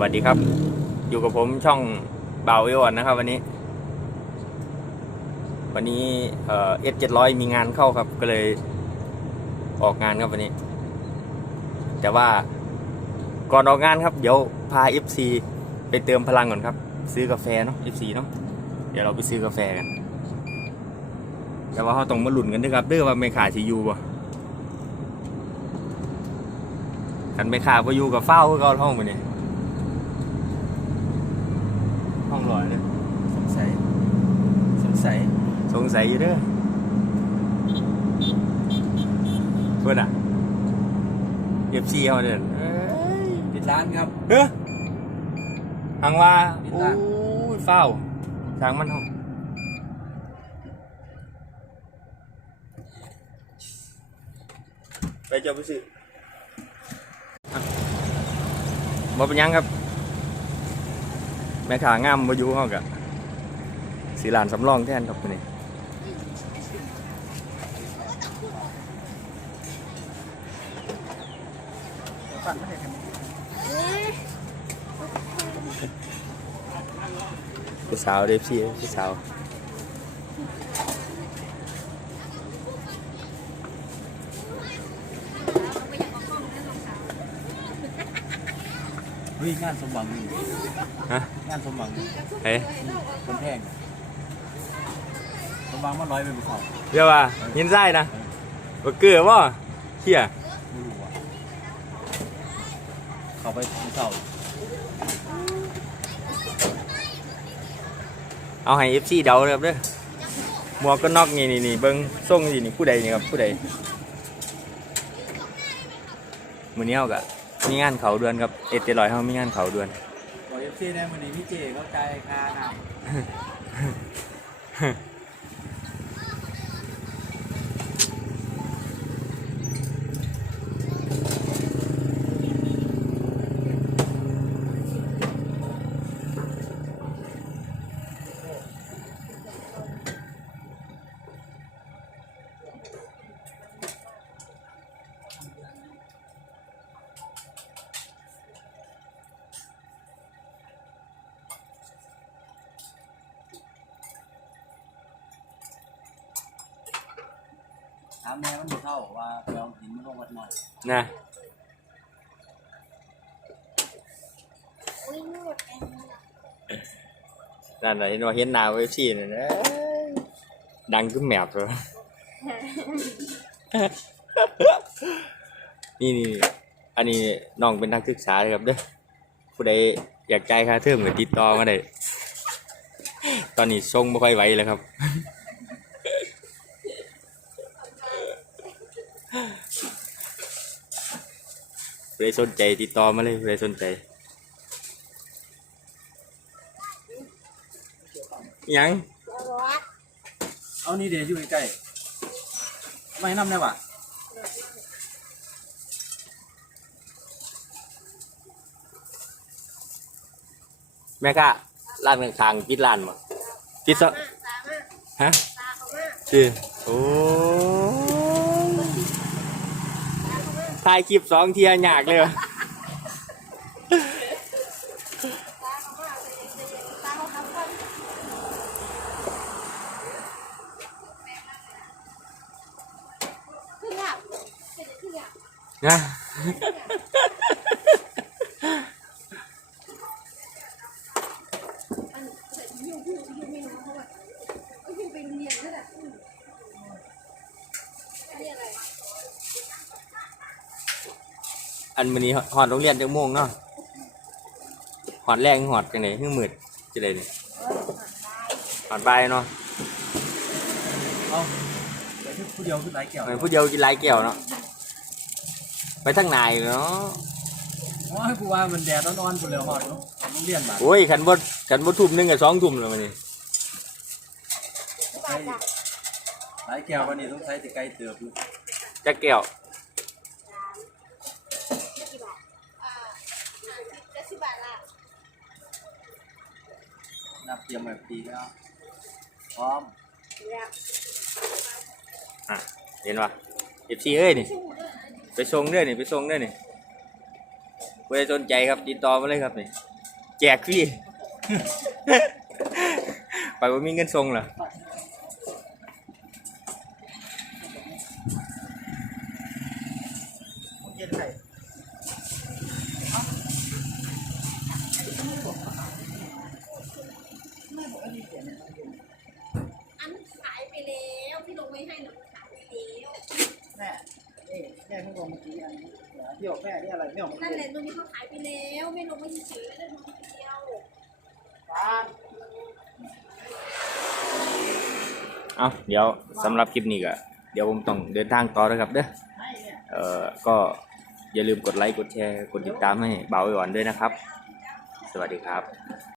วัสดีครับ อยู่กับผมช่องเบาเอวอนนะครับ วันนี้ วันนี้เอ่อสเจ็ดร้อยมีงานเข้าครับ ก็เลยออกงานครับวันนี้ แต่ว่าก่อนออกงานครับ เดี๋ยวพา FC ไปเติมพลังก่อนครับ ซื้อกาแฟเนาะ FC เนาะเดี๋ยวเราไปซื้อกาแฟกัน แต่ว่าเขาต้องมาหลุนกันด้วยครับเด้อว่าไม่ขาดชียูบ่กันไม่ขาดว่าอยู่กับเฝ้าก็เอาห้องไปนี่ห้องลอยเลย สงสัย สงสัยสงสัยอยู่เด้อเพื่อนอะเอฟซีเขาเดินเอ้ยปิดร้านครับ เฮ้ยทางว่าปิดโอ้ร้านยเฝ้าทางมันห้องไปเจ้าไปซื้ออะบ่เป็นหยังครับ แม่ขางามมาอยู่ห้องกะ สีหลานสำรองแทนครับคนนี้ผู้สาวเดฟซี่ผู้สาวเฮ้ยงานสมหวังนี่ฮะงานสมหวังนี่เฮ้ยคนแพง สมหวังมันร้อยเป็นภูเขาเรียกว่ายินไส้นะบ่เกลือบ่เขี้ยไม่รู้อะเขาไปภูเขาเอาให้เอฟซีเดาเลยครับเด้อหมวกก็นอกนี่นี่นี่เบิ้งส่งนี่นี่ผู้ใดนี่ครับผู้ใดมื้อนี้เฮากะมีงานเขาเดือนครับเอเจลอยเฮามีงานเขาเดือนบอกเอฟซีได้วันนี้พี่เจก็ใจายค่าน้ำ แม่มันเท่าว่าไปเอาหินมาลงวัดหน่อยนะอุ้ยนวดเองนั่นน่ะเห็นว่าเห็นหนาเอฟซีนั่นเอ้ยดังขึ้นแมบเลยนี่นี่อันนี้น้องเป็นนักศึกษาครับเด้อผู้ใดอยากใจายค่าเทอมก็ติดต่อมาได้ตอนนี้ทรงไม่ค่อยไหวแล้วครับ ผู้ใดสนใจติดต่อมาเลยผู้ใดสนใจอิหยังร้อนเอานี่เดี๋ยวอยู่ใกล้ๆไม่ให้น้ำได้ปะแม่ก็ร้านข้างๆปิดร้านมาปิดซะตามากฮะตาเขามากคือโอ้ ถ่ายคลิปสองเทียยากเลยว่ะตาเขามากเลยตาเขาทำกันขึ้นหลับเป็นขึ้นหลับนะมันแต่ยูยูยูไม่รู้เพราะว่าก็ยูไปโรงเรียนนั่นแหละอันนี้อะไร อันมันนี้หอดโรงเรียนจังโมงเนาะหอดแรงหอดจังไหนคือมืดจะได้นี่หอดบ่ายเนาะเอาเดี๋ยวผู้เดียวขึ้นหลายแก้วเหมือนผู้เดียวกินหลายแก้วเนาะไปทั้งนายเนาะโอ้ยกูว่ามันแดดร้อนๆกูเลยหอดเนาะโรงเรียนบ้านโอ้ยขันบดขันบดทุ่มหนึงกับสองทุ่มแล้วมันนี่บาทจ้ะหลายแก้ววันนี้ต้องใช้ติไกลเติบอยู่จักแก้ว นับเตรียมแบบดีแล้วพร้อมอะเห็นปะเอฟซีเอ้ยนี่ ไปส่งเด้อนี่ไปส่งเด้อนี่เพื่อสนใจครับติดต่อมาเลยครับนี่แจกพี่ ไปว่ามีเงินทรงเหรอ เย็นไข่ อันขายไปแล้วที่ลงไว้ให้นะขายไปแล้ว แม่ นี่แม่เพิ่งลงเมื่อกี้อันนี้เดี๋ยวที่บอกแม่นี่อะไรไม่ออกนั่นแหละตรงนี้เขาขายไปแล้วไม่ลงไว้เฉยๆแล้วลงเดียวป้าเอาเดี๋ยวสำหรับคลิปนี้ก็เดี๋ยวผมต้องเดินทางต่อนะครับเด้อให้เนี่ยเอ่อก็อย่าลืมกดไลค์กดแชร์กดติดตามให้เบาไว้ก่อนด้วยนะครับ สวัสดีครับ